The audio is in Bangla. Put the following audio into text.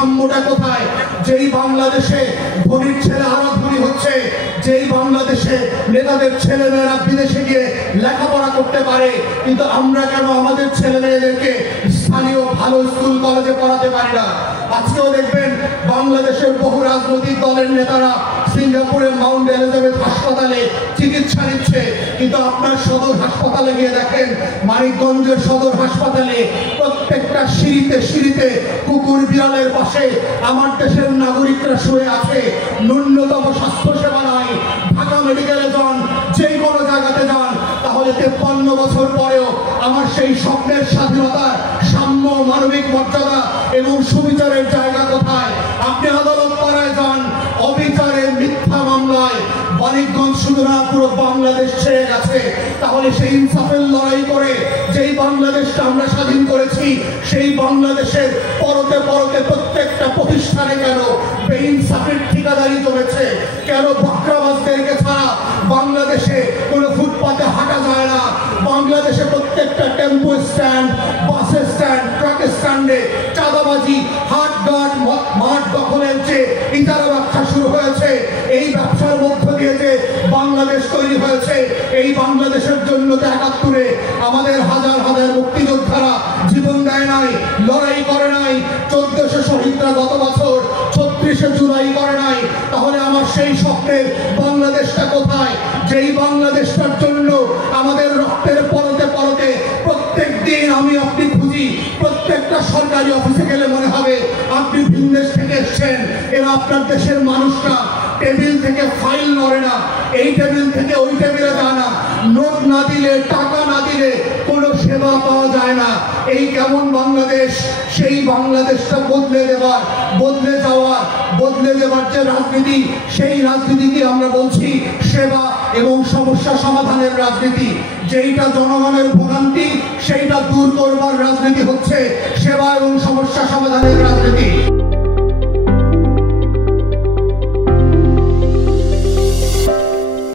সাম্যটা কোথায়? যেই বাংলাদেশে ধনীর ছেলে আরো ধনী হচ্ছে, যেই বাংলাদেশে নেতাদের ছেলেমেয়েরা বিদেশে গিয়ে লেখাপড়া করতে পারে, কিন্তু আমরা কেন আমাদের ছেলেমেয়েদেরকে স্থানীয় ভালো স্কুল কলেজে পড়াতে পারি না? আজকেও দেখবেন বাংলাদেশের বহু রাজনৈতিক দলের নেতারা সিঙ্গাপুরের মাউন্ট এলিজাবেথ হাসপাতালে চিকিৎসা নিচ্ছে, কিন্তু আপনার সদর হাসপাতালে গিয়ে দেখেন, মানিকগঞ্জের সদর হাসপাতালে প্রত্যেকটা সিঁড়িতে কুকুর বিড়ালের পাশে আমার দেশের নাগরিকরা শুয়ে আছে। ন্যূনতম স্বাস্থ্য সেবা নাই। ঢাকা মেডিকেলে যান, যে কোনো জায়গাতে যান, তাহলে 53 বছর পরেও আমার সেই স্বপ্নের স্বাধীনতার সাম্য, মানবিক মর্যাদা এবং সুবিচারের জায়গা কোথায়? আপনি আদালত পাড়ায় যান, অবিচারে মিথ্যা মামলায় মানিকগঞ্জ শুধু না পুরো বাংলাদেশ ছেড়ে গেছে। তাহলে সেই ইনসাফের লড়াই করে যেই বাংলাদেশটা আমরা স্বাধীন করেছি, সেই বাংলাদেশের পরতে প্রত্যেকটা প্রতিষ্ঠানে কেন বেইনসাফের ঠিকাদারি জমেছে? কেন বকরাবাজদেরকে ছাড়া বাংলাদেশে কোনো ফুটপাতে হাঁটা যায় না? বাংলাদেশে প্রত্যেকটা tempo stand, bus stand, truck স্ট্যান্ডে চাঁদাবাজি, হাটঘাট, মাঠ দখলের যে ইজারা ব্যবসা শুরু হয়েছে, এই ব্যবসার মধ্য দিয়ে যে বাংলাদেশ তৈরি হয়েছে, এই বাংলাদেশের জন্য তো 71-এ আমাদের হাজার হাজার মুক্তিযোদ্ধারা জীবন দেয় নাই, লড়াই করে নাই। 1400 শহীদরা গত বছর 36শে জুলাই করে নাই। তাহলে আমার সেই স্বপ্নের বাংলাদেশটা কোথায়? যেই বাংলাদেশটার জন্য আমাদের রক্তের পরতে প্রত্যেক দিন আমি আপনি খুঁজি। প্রত্যেকটা সরকারি অফিসে গেলে মনে হবে আপনি ভিন দেশ থেকে এসছেন। এরা আপনার দেশের মানুষরা টেবিল থেকে ফাইল নড়ে না, এই টেবিল থেকে ওই টেবিলে যায় না। নোট না দিলে, টাকা না দিলে কোনো সেবা পাওয়া যায় না। এই কেমন বাংলাদেশ? সেই বাংলাদেশটা বদলে দেওয়ার যে রাজনীতি, সেই রাজনীতিকে আমরা বলছি সেবা এবং সমস্যা সমাধানের রাজনীতি। যেইটা জনগণের ভোগান্তি, সেইটা দূর করবার রাজনীতি হচ্ছে সেবা এবং সমস্যা সমাধানের রাজনীতি।